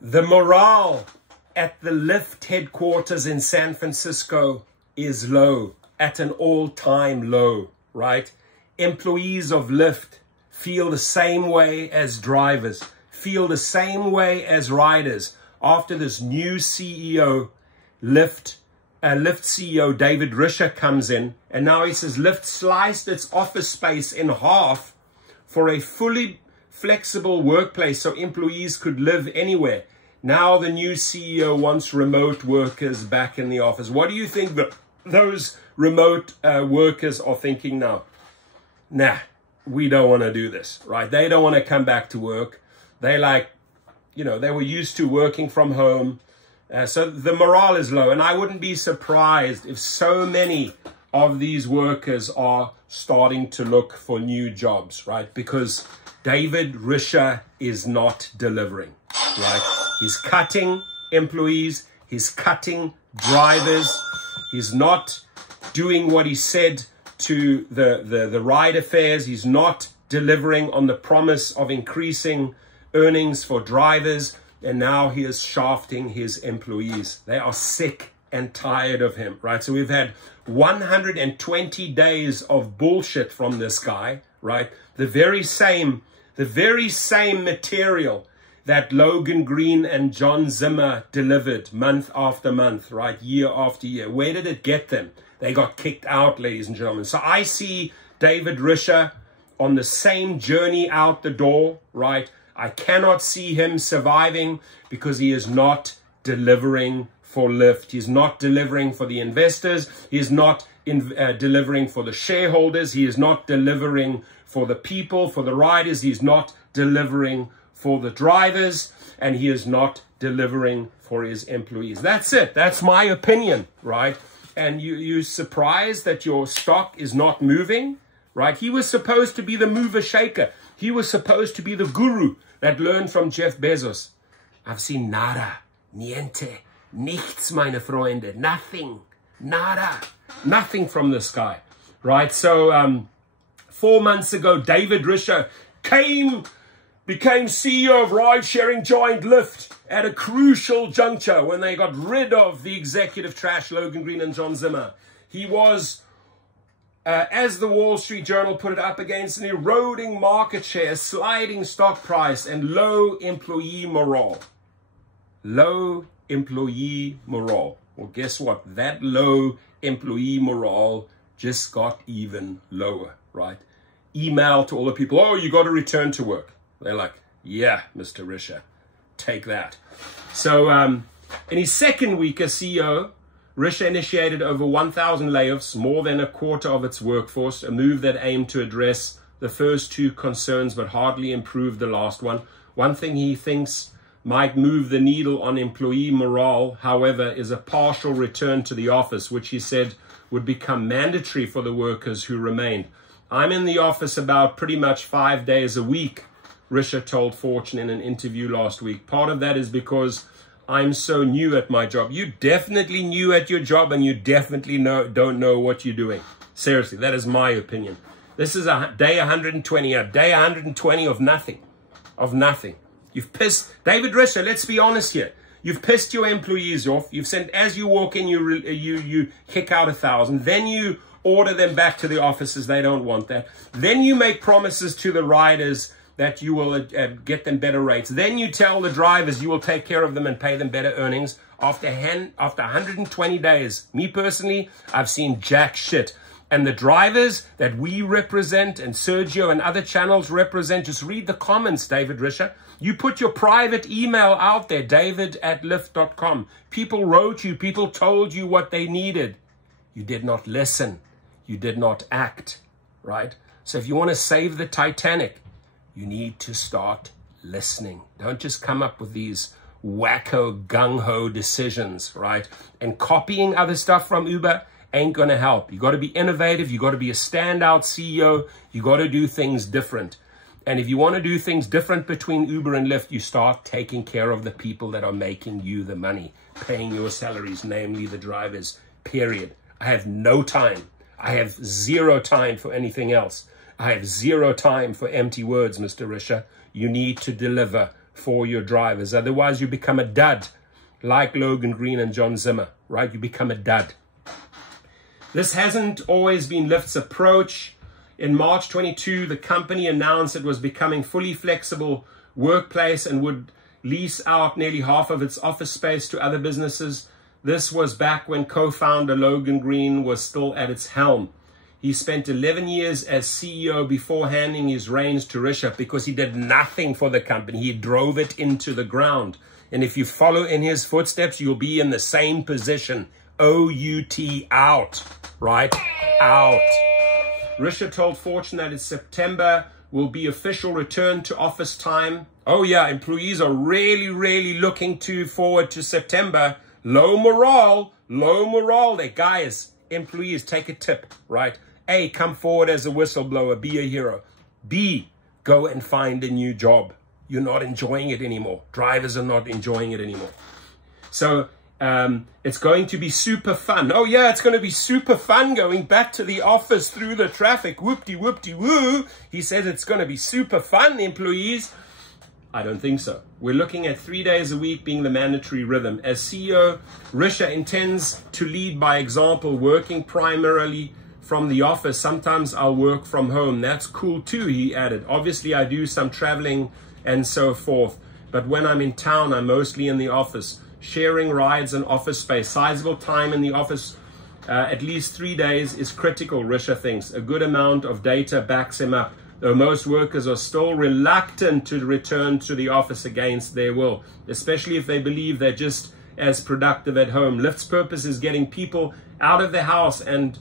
The morale at the Lyft headquarters in San Francisco is low, at an all-time low, right? Employees of Lyft feel the same way as drivers, feel the same way as riders. After this new CEO, Lyft CEO David Risher comes in, and now he says Lyft sliced its office space in half for a fully flexible workplace so employees could live anywhere. Now the new CEO wants remote workers back in the office. What do you think that those remote workers are thinking now? Nah, we don't want to do this, right? They don't want to come back to work. They they were used to working from home. So the morale is low. And I wouldn't be surprised if so many of these workers are starting to look for new jobs, right? Because David Risher is not delivering, right? He's cutting employees. He's cutting drivers. He's not doing what he said to the rider fares. He's not delivering on the promise of increasing earnings for drivers. And now he is shafting his employees. They are sick and tired of him, right? So we've had 120 days of bullshit from this guy, right? The very same material that Logan Green and John Zimmer delivered month after month, right? Year after year. Where did it get them? They got kicked out, ladies and gentlemen. So I see David Risher on the same journey out the door, right? I cannot see him surviving because he is not delivering for Lyft. He's not delivering for the investors. He is not delivering for the shareholders. He is not delivering for the people, for the riders. He's not delivering for the drivers. And he is not delivering for his employees. That's it. That's my opinion, right? And you're surprised that your stock is not moving, right? He was supposed to be the mover shaker. He was supposed to be the guru that learned from Jeff Bezos. I've seen nada, niente, nichts, meine Freunde, nothing, nada, nothing from this guy, right? So 4 months ago, David Risher became CEO of ride-sharing giant Lyft at a crucial juncture when they got rid of the executive trash, Logan Green and John Zimmer. He was, as the Wall Street Journal put it, up against an eroding market share, sliding stock price, and low employee morale. Low employee morale. Well, guess what? That low employee morale just got even lower, right? Email to all the people, oh, you got to return to work. They're like, yeah, Mr. Risher, take that. So in his second week as CEO, Risher initiated over 1,000 layoffs, more than a quarter of its workforce, a move that aimed to address the first two concerns but hardly improved the last one. One thing he thinks might move the needle on employee morale, however, is a partial return to the office, which he said would become mandatory for the workers who remained. I'm in the office about pretty much 5 days a week, Risher told Fortune in an interview last week. Part of that is because I'm so new at my job. You're definitely new at your job, and you definitely don't know what you're doing. Seriously, that is my opinion. This is a day 120, a day 120 of nothing, You've pissed, David Risher, let's be honest here. You've pissed your employees off. You've sent, as you walk in, you kick out 1,000. Then you order them back to the offices. They don't want that. Then you make promises to the riders that you will get them better rates. Then you tell the drivers you will take care of them and pay them better earnings. After 120 days, me personally, I've seen jack shit. And the drivers that we represent and Sergio and other channels represent, just read the comments, David Risher. You put your private email out there, david@lyft.com. People wrote you, people told you what they needed. You did not listen. You did not act, right? So if you want to save the Titanic, you need to start listening. Don't just come up with these wacko, gung-ho decisions, right? And copying other stuff from Uber ain't going to help. You got to be innovative. You got to be a standout CEO. You got to do things different. And if you want to do things different between Uber and Lyft, you start taking care of the people that are making you the money, paying your salaries, namely the drivers, period. I have no time. I have zero time for anything else. I have zero time for empty words, Mr. Risher. You need to deliver for your drivers. Otherwise, you become a dud, like Logan Green and John Zimmer, right? You become a dud. This hasn't always been Lyft's approach. In March 22, the company announced it was becoming fully flexible workplace and would lease out nearly half of its office space to other businesses. This was back when co-founder Logan Green was still at its helm. He spent 11 years as CEO before handing his reins to Rishabh because he did nothing for the company. He drove it into the ground. And if you follow in his footsteps, you'll be in the same position. O-U-T, out, right? Out. Rishabh told Fortune that in September will be official return to office time. Oh yeah, employees are really looking forward to September. Low morale there. Guys, employees, take a tip, right? A, come forward as a whistleblower, be a hero. B, go and find a new job. You're not enjoying it anymore. Drivers are not enjoying it anymore. So it's going to be super fun. Oh yeah, it's going to be super fun going back to the office through the traffic. Whoop-de-whoop-de-woo. He says it's going to be super fun, employees. I don't think so. We're looking at 3 days a week being the mandatory rhythm. As CEO, Risha intends to lead by example, working primarily from the office. Sometimes I'll work from home. That's cool too, he added. Obviously, I do some traveling and so forth. But when I'm in town, I'm mostly in the office. Sharing rides and office space. Sizable time in the office, at least 3 days, is critical, Risha thinks. A good amount of data backs him up, though most workers are still reluctant to return to the office against their will, especially if they believe they're just as productive at home. Lyft's purpose is getting people out of the house and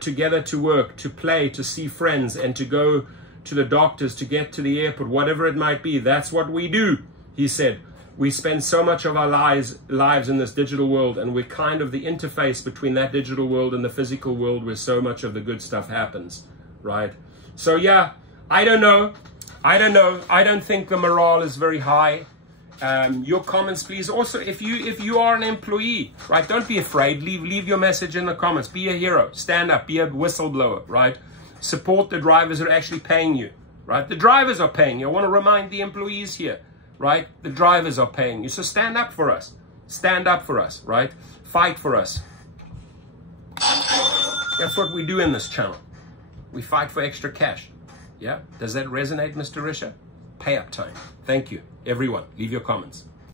together to work, to play, to see friends, and to go to the doctors, to get to the airport, whatever it might be. That's what we do, he said. We spend so much of our lives in this digital world, and we're kind of the interface between that digital world and the physical world where so much of the good stuff happens, right? So yeah, I don't know. I don't think the morale is very high. Your comments, please. Also, if you are an employee, right, don't be afraid. Leave your message in the comments. Be a hero. Stand up. Be a whistleblower, right? Support the drivers who are actually paying you, right? The drivers are paying you. I want to remind the employees here, right? The drivers are paying you. So stand up for us. Stand up for us, right? Fight for us. That's what we do in this channel. We fight for extra cash. Yeah? Does that resonate, Mr. Risha? Pay up time. Thank you. Everyone, leave your comments.